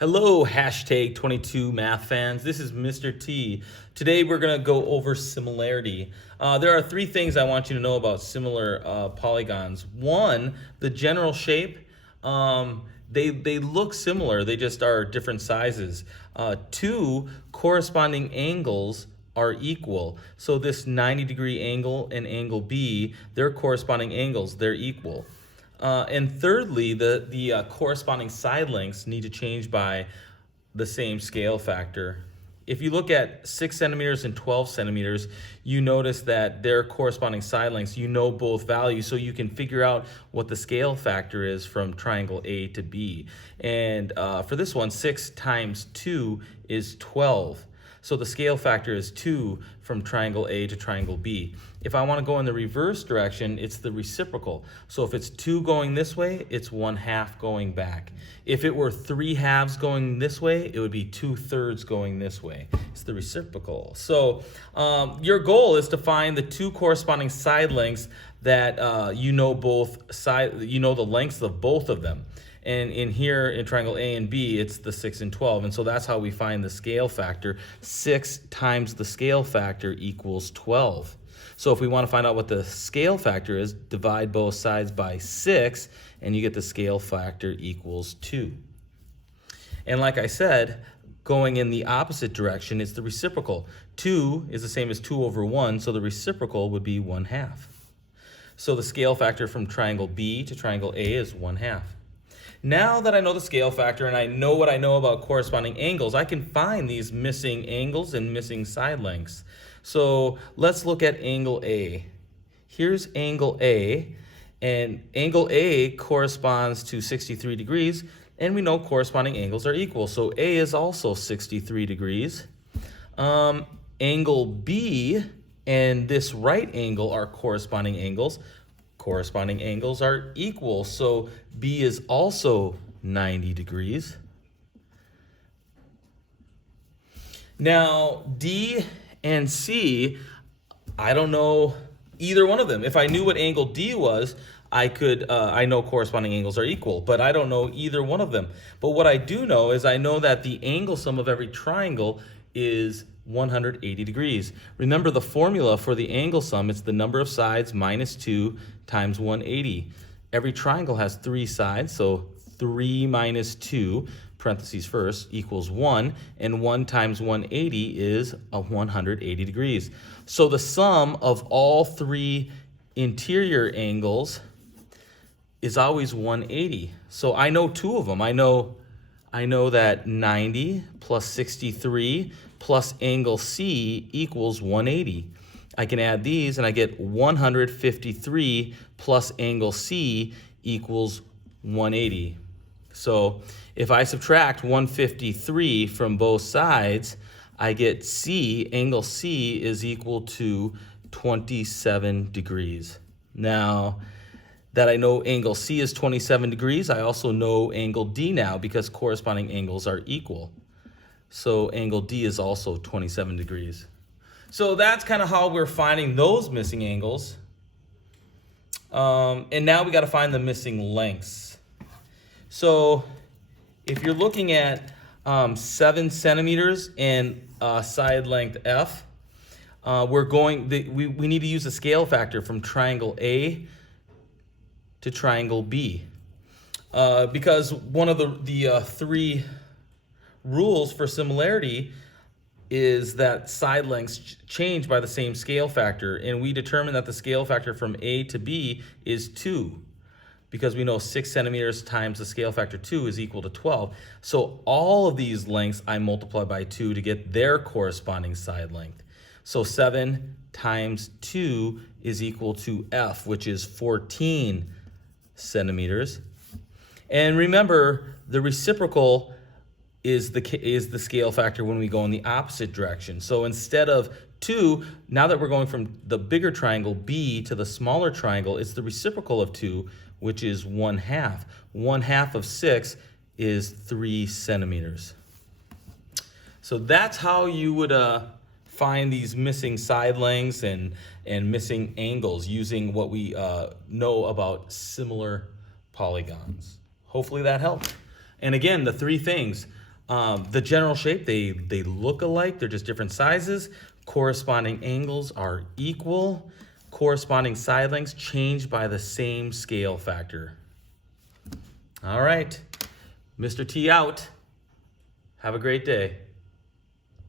Hello, hashtag 22 math fans. This is Mr. T. Today we're going to go over similarity. There are three things I want you to know about similar polygons. One, the general shape. They look similar, they just are different sizes. Two, corresponding angles are equal. So this 90-degree angle and angle B, they're corresponding angles, they're equal. And thirdly, the corresponding side lengths need to change by the same scale factor. If you look at 6 centimeters and 12 centimeters, you notice that their corresponding side lengths, you know both values, so you can figure out what the scale factor is from triangle A to B. And for this one, 6 times 2 is 12. So the scale factor is 2 from triangle A to triangle B. If I want to go in the reverse direction, it's the reciprocal. So if it's 2 going this way, it's 1/2 going back. If it were 3/2 going this way, it would be 2/3 going this way. It's the reciprocal. So your goal is to find the two corresponding side lengths that you know the lengths of both of them. And in here, in triangle A and B, it's the 6 and 12. And so that's how we find the scale factor. 6 times the scale factor equals 12. So if we want to find out what the scale factor is, divide both sides by 6, and you get the scale factor equals 2. And like I said, going in the opposite direction is the reciprocal. 2 is the same as 2 over 1, so the reciprocal would be 1/2. So the scale factor from triangle B to triangle A is 1/2. Now that I know the scale factor and I know what I know about corresponding angles, I can find these missing angles and missing side lengths. So let's look at angle A. Here's angle A, and angle A corresponds to 63 degrees, and we know corresponding angles are equal. So A is also 63 degrees. Angle B and this right angle are corresponding angles. Corresponding angles are equal, so B is also 90 degrees. Now, D and C, I don't know either one of them. If I knew what angle D was, I know corresponding angles are equal, but I don't know either one of them. But what I do know is I know that the angle sum of every triangle is 180 degrees. Remember the formula for the angle sum, it's the number of sides minus 2 times 180. Every triangle has 3 sides, so 3 minus 2, parentheses first, equals 1, and 1 times 180 is 180 degrees. So the sum of all 3 interior angles is always 180. So I know 2 of them. I know that 90 plus 63 plus angle C equals 180. I can add these and I get 153 plus angle C equals 180. So if I subtract 153 from both sides, I get angle C is equal to 27 degrees. Now that I know angle C is 27 degrees, I also know angle D now because corresponding angles are equal. So angle D is also 27 degrees. So that's kind of how we're finding those missing angles. And now we got to find the missing lengths. So if you're looking at 7 centimeters and side length F, we need to use a scale factor from triangle A to triangle B. Because one of the 3 rules for similarity is that side lengths change by the same scale factor, and we determine that the scale factor from A to B is 2 because we know 6 centimeters times the scale factor 2 is equal to 12. So all of these lengths I multiply by 2 to get their corresponding side length. So 7 times 2 is equal to F, which is 14 centimeters. And remember, the reciprocal is the scale factor when we go in the opposite direction. So instead of 2, now that we're going from the bigger triangle B to the smaller triangle, it's the reciprocal of 2, which is 1/2. 1/2 of 6 is 3 centimeters. So that's how you would find these missing side lengths and missing angles using what we know about similar polygons. Hopefully that helped. And again, the 3 things. The general shape, they look alike. They're just different sizes. Corresponding angles are equal. Corresponding side lengths change by the same scale factor. All right, Mr. T out. Have a great day.